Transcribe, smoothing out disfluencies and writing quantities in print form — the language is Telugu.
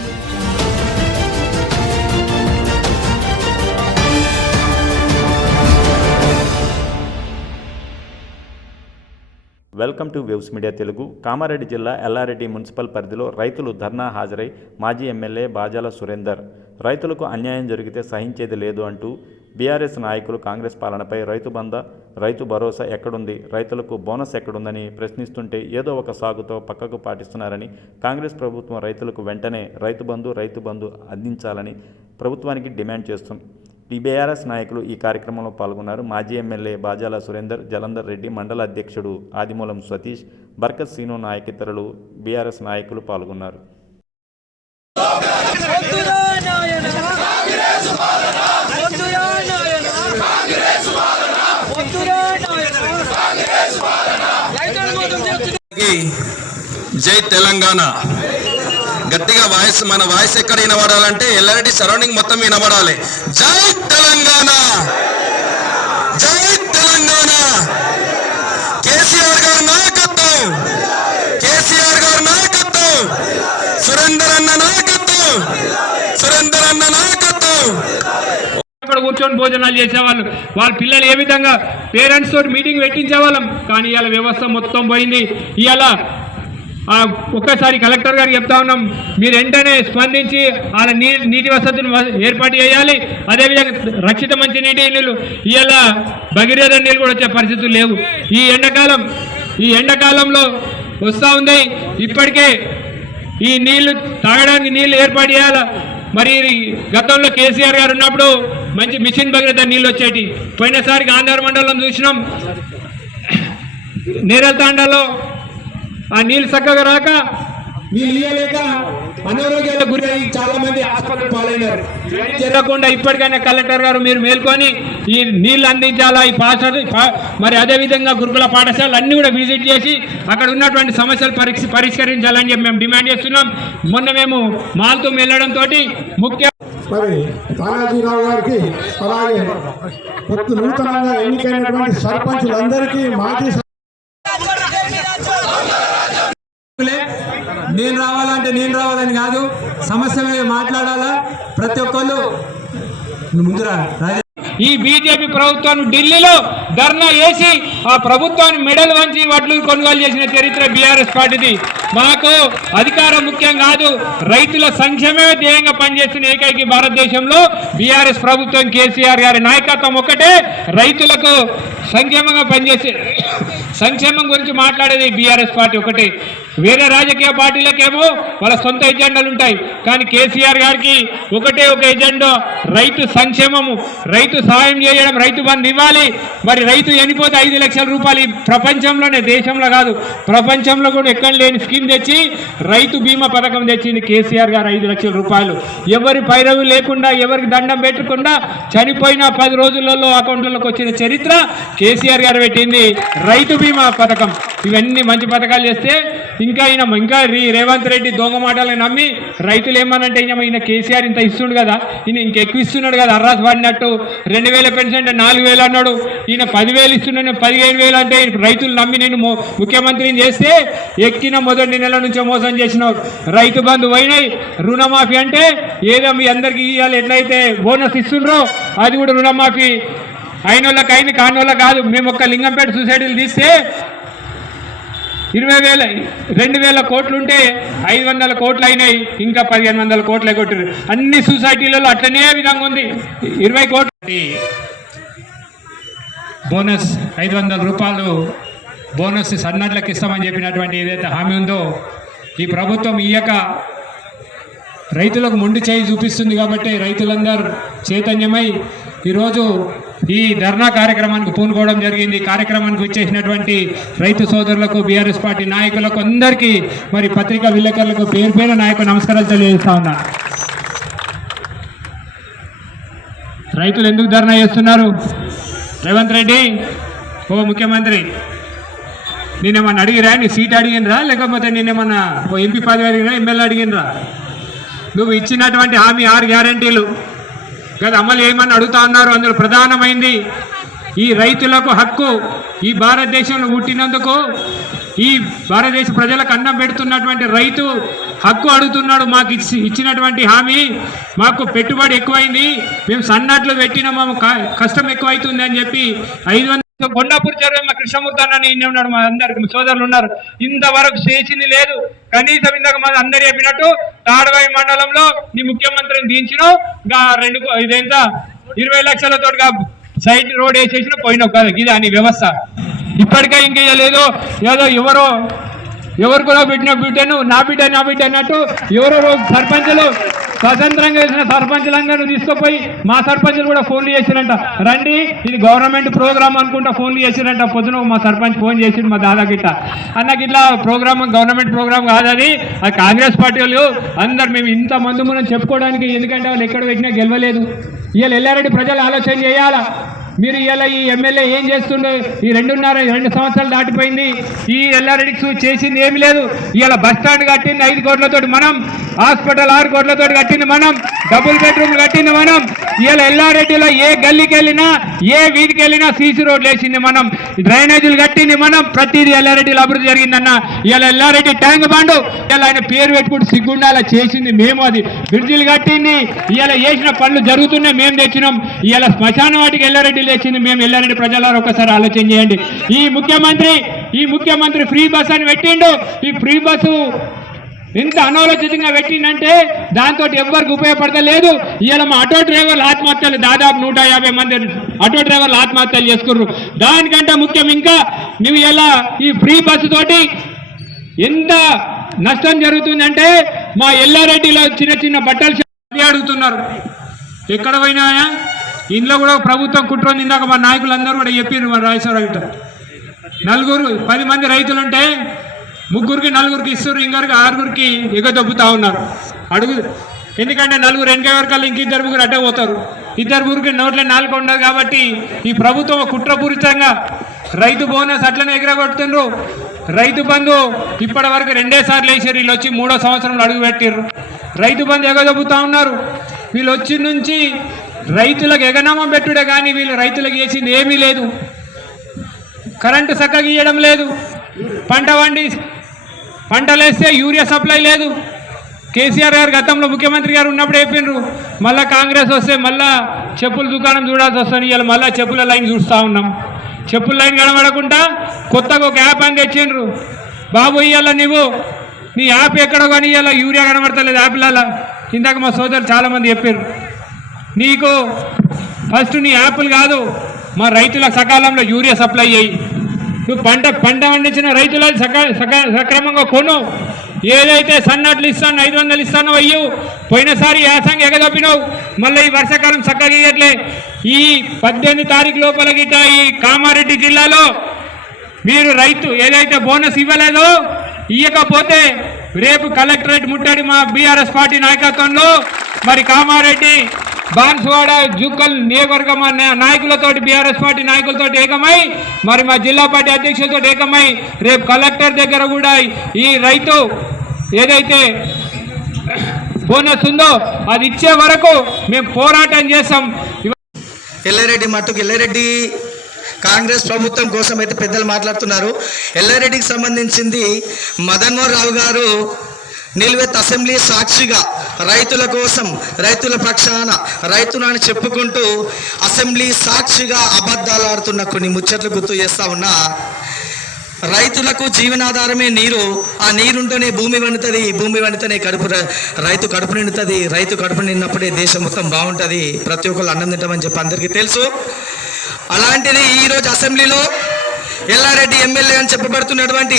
News channel. Welcome to waves media Telugu. Kamareddy జిల్లా ఎల్లారెడ్డి మున్సిపల్ పరిధిలో రైతులు ధర్నా హాజరై మాజీ ఎమ్మెల్యే బాజాల సురేందర్ రైతులకు అన్యాయం జరిగితే సహించేది లేదు అంటూ బీఆర్ఎస్ నాయకులు కాంగ్రెస్ పాలనపై రైతు భరోసా ఎక్కడుంది, రైతులకు బోనస్ ఎక్కడుందని ప్రశ్నిస్తుంటే ఏదో ఒక సాగుతో పక్కకు పాటిస్తున్నారని, కాంగ్రెస్ ప్రభుత్వం రైతులకు వెంటనే రైతు బంధు అందించాలని ప్రభుత్వానికి డిమాండ్ చేస్తుంది. బీఆర్ఎస్ నాయకులు ఈ కార్యక్రమంలో పాల్గొన్నారు. మాజీ ఎమ్మెల్యే బాజాల సురేందర్, జలంధర్ రెడ్డి, మండల అధ్యక్షుడు ఆదిమూలం సతీష్, బర్కత్ సీను నాయకేతరులు బీఆర్ఎస్ నాయకులు పాల్గొన్నారు. జై తెలంగాణ. గట్టిగా మన వాయిస్ ఎక్కడ వినబడాలంటే ఎల్లారెడ్డి సరౌండింగ్ మొత్తం వినబడాలి. జై తెలంగాణ, జై తెలంగాణ. కేసీఆర్ గారి నాయకత్వం, కేసీఆర్ గారి నాయకత్వం, సురేందర్ అన్న నాయకత్వం, సురేందర్ అన్న నాయకత్వం. అక్కడ కూర్చొని భోజనాలు చేసేవాళ్ళు, వాళ్ళ పిల్లలు ఏ విధంగా పేరెంట్స్ తోటి మీటింగ్ పెట్టించేవాళ్ళం. కానీ ఇవాళ వ్యవస్థ మొత్తం పోయింది. ఇవాళ ఒక్కసారి కలెక్టర్ గారికి చెప్తా ఉన్నాం, మీరు వెంటనే స్పందించి వాళ్ళ నీటి వసతిని ఏర్పాటు చేయాలి. అదేవిధంగా రక్షిత మంచి నీటి నీళ్ళు, ఇవాళ భగీరథ నీళ్ళు కూడా వచ్చే పరిస్థితులు లేవు. ఈ ఎండాకాలంలో వస్తూ ఉంది. ఇప్పటికే ఈ నీళ్లు తాగడానికి నీళ్లు ఏర్పాటు చేయాలి. మరి గతంలో కేసీఆర్ గారు ఉన్నప్పుడు మంచి మిషన్ భగీరథ నీళ్ళు వచ్చేటి. పోయినసారి గాంధార మండలం చూసినాం, నేరల్ తాండాలో ఆ నీళ్ళు చక్కగా రాక నీళ్ళు ఇయ్యలేక అనారోగ్యాలకు గురి చాలా మంది ఆసుపత్రి పాలైనారు. జరగకుండా ఇప్పటికైనా కలెక్టర్ గారు మీరు మేల్కొని ఈ నీళ్లు అందించాలా. ఈ మరి అదేవిధంగా గురుకుల పాఠశాలలు అన్ని కూడా విజిట్ చేసి అక్కడ ఉన్నటువంటి సమస్యలు పరిష్కరించాలని చెప్పి మేము డిమాండ్ చేస్తున్నాం. మొన్న మేము మాల్తో వెళ్ళడంతో ముఖ్య మరి తానాజీరావు గారికి, అలాగే నూతనంగా ఎన్నికైనటువంటి సర్పంచులందరికీ, మాజీ నేను రావాలంటే నేను రావాలని కాదు, సమస్య మీద మాట్లాడాలా. ప్రతి ఒక్కళ్ళు ముందురా. ఈ బీజేపీ ప్రభుత్వాన్ని ఢిల్లీలో ధర్నా చేసి ఆ ప్రభుత్వాన్ని మెడలు వంచి వడ్లు కొనుగోలు చేసిన చరిత్ర బీఆర్ఎస్ పార్టీది. మాకు అధికారం ముఖ్యం కాదు, రైతుల సంక్షేమమే ధ్యేయంగా పనిచేస్తున్న ఏకైక భారతదేశంలో బీఆర్ఎస్ ప్రభుత్వం, కేసీఆర్ గారి నాయకత్వం ఒకటే. రైతులకు సంక్షేమంగా పనిచేసే, సంక్షేమం గురించి మాట్లాడేది బీఆర్ఎస్ పార్టీ ఒకటే. వేరే రాజకీయ పార్టీలకేమో వాళ్ళ సొంత ఎజెండాలు ఉంటాయి. కానీ కేసీఆర్ గారికి ఒకటే ఒక ఎజెండా, రైతు సంక్షేమము, రైతు సహాయం చేయడం, రైతు బంధు ఇవ్వాలి. మరి రైతు చనిపోతే 5 లక్షల రూపాయలు ప్రపంచంలోనే, దేశంలో కాదు ప్రపంచంలో కూడా ఎక్కడ లేని స్కీమ్ తెచ్చి రైతు బీమా పథకం తెచ్చింది కేసీఆర్ గారు. 5 లక్షల రూపాయలు ఎవరి పైరవి లేకుండా, ఎవరికి దండం పెట్టకుండా చనిపోయిన 10 రోజులలో అకౌంట్లలోకి వచ్చిన చరిత్ర కేసీఆర్ గారు పెట్టింది రైతు బీమా పథకం. ఇవన్నీ మంచి పథకాలు చేస్తే ఇంకా రేవంత్ రెడ్డి దొంగ మాటలను నమ్మి రైతులు ఏమనంటే ఈయన కేసీఆర్ ఇంత ఇస్తుండు కదా, ఈయన ఇంకెక్కువ ఇస్తున్నాడు కదా, అర్రాస్ పడినట్టు 2000 పెన్షన్ అంటే 4000 అన్నాడు, ఈయన 10,000 ఇస్తున్నాడు 15,000 అంటే రైతులు నమ్మి నేను ముఖ్యమంత్రిని చేస్తే ఎక్కిన మొదటి నెల నుంచే మోసం చేసినావు. రైతు బంధు పోయినాయి, రుణమాఫీ అంటే ఏదో మీ అందరికీ ఇవ్వాలి, ఎట్లయితే బోనస్ ఇస్తుండ్రో అది కూడా రుణమాఫీ అయిన వాళ్ళకి అయింది, కాని వాళ్ళకి కాదు. మేము ఒక్క లింగంపేట సొసైటీలు తీస్తే 2,000 కోట్లు ఉంటే 500 కోట్లు అయినాయి, ఇంకా 1,500 కోట్లు కొట్టారు. అన్ని సొసైటీలలో అట్లనే విధంగా ఉంది. 20 కోట్లు బోనస్, 500 రూపాయలు బోనస్ సన్నట్లకు ఇస్తామని చెప్పినటువంటి ఏదైతే హామీ ఉందో ఈ ప్రభుత్వం ఇయ్యక రైతులకు మొండి చేయి చూపిస్తుంది. కాబట్టి రైతులందరూ చైతన్యమై ఈరోజు ఈ ధర్నా కార్యక్రమానికి పూనుకోవడం జరిగింది. కార్యక్రమానికి వచ్చేసినటువంటి రైతు సోదరులకు, బీఆర్ఎస్ పార్టీ నాయకులకు అందరికీ, మరి పత్రికా విలేకరులకు పేరు పేరు నాయకులు నమస్కారాలు తెలియజేస్తా ఉన్నా. రైతులు ఎందుకు ధర్నా చేస్తున్నారు? రేవంత్ రెడ్డి ఓ ముఖ్యమంత్రి, నేనేమన్నా అడిగిరా? నీ సీట్ అడిగినరా? లేకపోతే నేనేమన్నా ఓ ఎంపీ పదవి అడిగినా, ఎమ్మెల్యే అడిగినరా? నువ్వు ఇచ్చినటువంటి హామీ 6 గ్యారంటీలు కదా అమలు ఏమని అడుగుతా ఉన్నారు. అందులో ప్రధానమైంది ఈ రైతులకు హక్కు. ఈ భారతదేశంలో పుట్టినందుకు ఈ భారతదేశ ప్రజలకు అన్నం పెడుతున్నటువంటి రైతు హక్కు అడుగుతున్నాడు. మాకు ఇచ్చినటువంటి హామీ మాకు పెట్టుబడి ఎక్కువైంది, మేము సన్నట్లు పెట్టినా మాకు కష్టం ఎక్కువైతుంది అని చెప్పి 500 కొండాపూర్ చెరువు మా కృష్ణమూర్తి అన్న ఇన్ని ఉన్నాడు, మా అందరికి సోదరులు ఉన్నారు, ఇంతవరకు చేసింది లేదు. కనీసం ఇందాక మా అందరు చెప్పినట్టు తాడవాయి మండలంలో నీ ముఖ్యమంత్రిని దించినావు, ఇంకా 20 లక్షలతో సైడ్ రోడ్ వేసేసిన పోయినావు కదా, ఇది అని వ్యవస్థ. ఇప్పటికే ఇంకేయలేదు, ఏదో ఎవరు కూడా పెట్టిన బిడ్డను నా బిడ్డ అన్నట్టు ఎవరో సర్పంచులు స్వతంత్రంగా వేసిన సర్పంచులందరూ తీసుకుపోయి మా సర్పంచులు కూడా ఫోన్లు చేసిరంట, రండి ఇది గవర్నమెంట్ ప్రోగ్రామ్ అనుకుంటా ఫోన్లు చేసిరంట. పొద్దున మా సర్పంచ్ ఫోన్ చేసిండు మా దాదా గిట్ట, అన్నకి ఇట్లా ప్రోగ్రామ్ గవర్నమెంట్ ప్రోగ్రామ్ కాదని, అది కాంగ్రెస్ పార్టీ వాళ్ళు అందరు మేము ఇంత మంది మనం చెప్పుకోవడానికి, ఎందుకంటే వాళ్ళు ఎక్కడ పెట్టినా గెలవలేదు. ఇవాళ ఎల్లారెడ్డి ప్రజలు ఆలోచన చేయాలా, మీరు ఇలా ఈ ఎమ్మెల్యే ఏం చేస్తుండే, ఈ 2 సంవత్సరాలు దాటిపోయింది, ఈ ఎల్లారెడ్డికి చేసింది ఏమి లేదు. ఇవాళ బస్ స్టాండ్ కట్టింది 5 కోట్లతోటి మనం, హాస్పిటల్ 6 కోట్లతోటి కట్టింది మనం, డబుల్ బెడ్రూమ్ కట్టింది మనం. ఇవాళ ఎల్లారెడ్డిలో ఏ గల్లీకి వెళ్ళినా ఏ వీధికి వెళ్ళినా సీసీ రోడ్లు వేసింది మనం, డ్రైనేజీలు కట్టింది మనం, ప్రతిదీ ఎల్లారెడ్డిలో అభివృద్ధి జరిగిందన్న. ఇవాళ ఎల్లారెడ్డి ట్యాంక్ బండు ఇలా ఆయన పేరు పెట్టుకుంటూ సిగ్గుండాలా చేసింది మేము, అది బ్రిడ్జిలు కట్టింది. ఇవాళ వేసిన పనులు జరుగుతున్నాయి, మేము తెచ్చినాం. ఇవాళ శ్మశాన వాటికి ఎల్లారెడ్డి లేచింది మేము. ఎల్లారెడ్డి ప్రజలారు ఒకసారి ఆలోచన చేయండి. ఈ ముఖ్యమంత్రి ఫ్రీ బస్ అని పెట్టిండు. ఈ ఫ్రీ బస్సు ఎంత అనాలోచితంగా పెట్టిందంటే దాంతో ఎవ్వరికి ఉపయోగపడతలేదు. ఇవాళ మా ఆటో డ్రైవర్లు ఆత్మహత్యలు దాదాపు 150 మంది ఆటో డ్రైవర్లు ఆత్మహత్యలు చేసుకున్నారు. దానికంటే ముఖ్యం ఇంకా నువ్వు ఇలా ఈ ఫ్రీ బస్సు తోటి ఎంత నష్టం జరుగుతుందంటే మా ఎల్లారెడ్డిలో చిన్న బట్టలు అడుగుతున్నారు, ఎక్కడ పోయినాయా ఇంట్లో కూడా ప్రభుత్వం కుట్రొంది. ఇందాక మా నాయకులందరూ కూడా చెప్పారు, మా రాజేశ్వరరావు 10 మంది రైతులుంటే 3కి 4కి ఇస్తారు, ఇంకొకరికి 6కి ఎగదొబ్బుతా ఉన్నారు. ఎందుకంటే 4 వెనక వరకల్లా ఇంక 2 అడ్డే పోతారు. 2 నోట్ల 4 ఉండదు కాబట్టి ఈ ప్రభుత్వం కుట్రపూరితంగా రైతు బోనస్ అట్లనే ఎగరగొడుతుండ్రు. రైతు బంధు ఇప్పటి వరకు 2 సార్లు వేసారు, వీళ్ళు వచ్చి 3వ సంవత్సరంలో అడుగు పెట్టిర్రు. రైతు బంధు ఎగదొబ్బుతా ఉన్నారు. వీళ్ళు వచ్చి నుంచి రైతులకు ఎగనామం పెట్టుడే కానీ వీళ్ళు రైతులకు చేసింది ఏమీ లేదు. కరెంటు చక్కగా ఇవ్వడం లేదు, పంటలేస్తే యూరియా సప్లై లేదు. కేసీఆర్ గారు గతంలో ముఖ్యమంత్రి గారు ఉన్నప్పుడు చెప్పిండ్రు, మళ్ళీ కాంగ్రెస్ వస్తే మళ్ళా చెప్పుల దుకాణం చూడాల్సి వస్తుంది. ఇవాళ మళ్ళీ చెప్పుల లైన్ చూస్తూ ఉన్నాం. చెప్పుల లైన్ కనబడకుండా కొత్తగా ఒక యాప్ అని తెచ్చిండ్రు. బాబు ఇవాళ నీ యాప్ ఎక్కడో కానీ ఇవాళ యూరియా కనబడతలేదు యాప్లలో. ఇందాక మా సోదరులు చాలామంది చెప్పారు, నీకు ఫస్ట్ నీ యాప్లు కాదు మా రైతులకు సకాలంలో యూరియా సప్లై చేయి. నువ్వు పంట పండించిన రైతులకు సక్రమంగా కొను. ఏదైతే సన్నట్లు ఇస్తాను 500 ఇస్తానో అయ్యు, పోయినసారి యాసంగి ఎగదొప్పినావు, మళ్ళీ ఈ వర్షాకాలం చక్కగా ఇవ్వట్లే. ఈ 18 తారీఖు లోపల గిట్ట ఈ కామారెడ్డి జిల్లాలో మీరు రైతు ఏదైతే బోనస్ ఇవ్వలేదో, ఇవ్వకపోతే రేపు కలెక్టరేట్ ముట్టడి మా బీఆర్ఎస్ పార్టీ నాయకత్వంలో మరి కామారెడ్డి బాన్సువాడ జుక్కల్ నియోజకవర్గం నాయకులతోటి బీఆర్ఎస్ పార్టీ నాయకులతో ఏకమై మరి మా జిల్లా పార్టీ అధ్యక్షులతో ఏకమై రేపు కలెక్టర్ దగ్గర కూడా ఈ రైతు ఏదైతే బోనస్ ఉందో అది ఇచ్చే వరకు మేము పోరాటం చేస్తాం. ఎల్లారెడ్డి మట్టుకు ఎల్లారెడ్డి కాంగ్రెస్ ప్రభుత్వం కోసం అయితే పెద్దలు మాట్లాడుతున్నారు. ఎల్లారెడ్డికి సంబంధించింది మదన్మోహన్ రావు గారు నిలువెత్తు అసెంబ్లీ సాక్షిగా రైతుల కోసం రైతుల పక్షాన రైతునని చెప్పుకుంటూ అసెంబ్లీ సాక్షిగా అబద్ధాలు ఆడుతున్న కొన్ని ముచ్చట్లు గుర్తు చేస్తా ఉన్నా. రైతులకు జీవనాధారమే నీరు, ఆ నీరుంటేనే భూమి వండుతుంది, భూమి వండితేనే రైతు కడుపు నిండుతుంది, రైతు కడుపు నిండినప్పుడే దేశం మొత్తం బాగుంటుంది, ప్రతి ఒక్కరు అన్నం తింటామని చెప్పి అందరికీ తెలుసు. అలాంటిది ఈరోజు అసెంబ్లీలో ఎల్లారెడ్డి ఎమ్మెల్యే అని చెప్పబడుతున్నటువంటి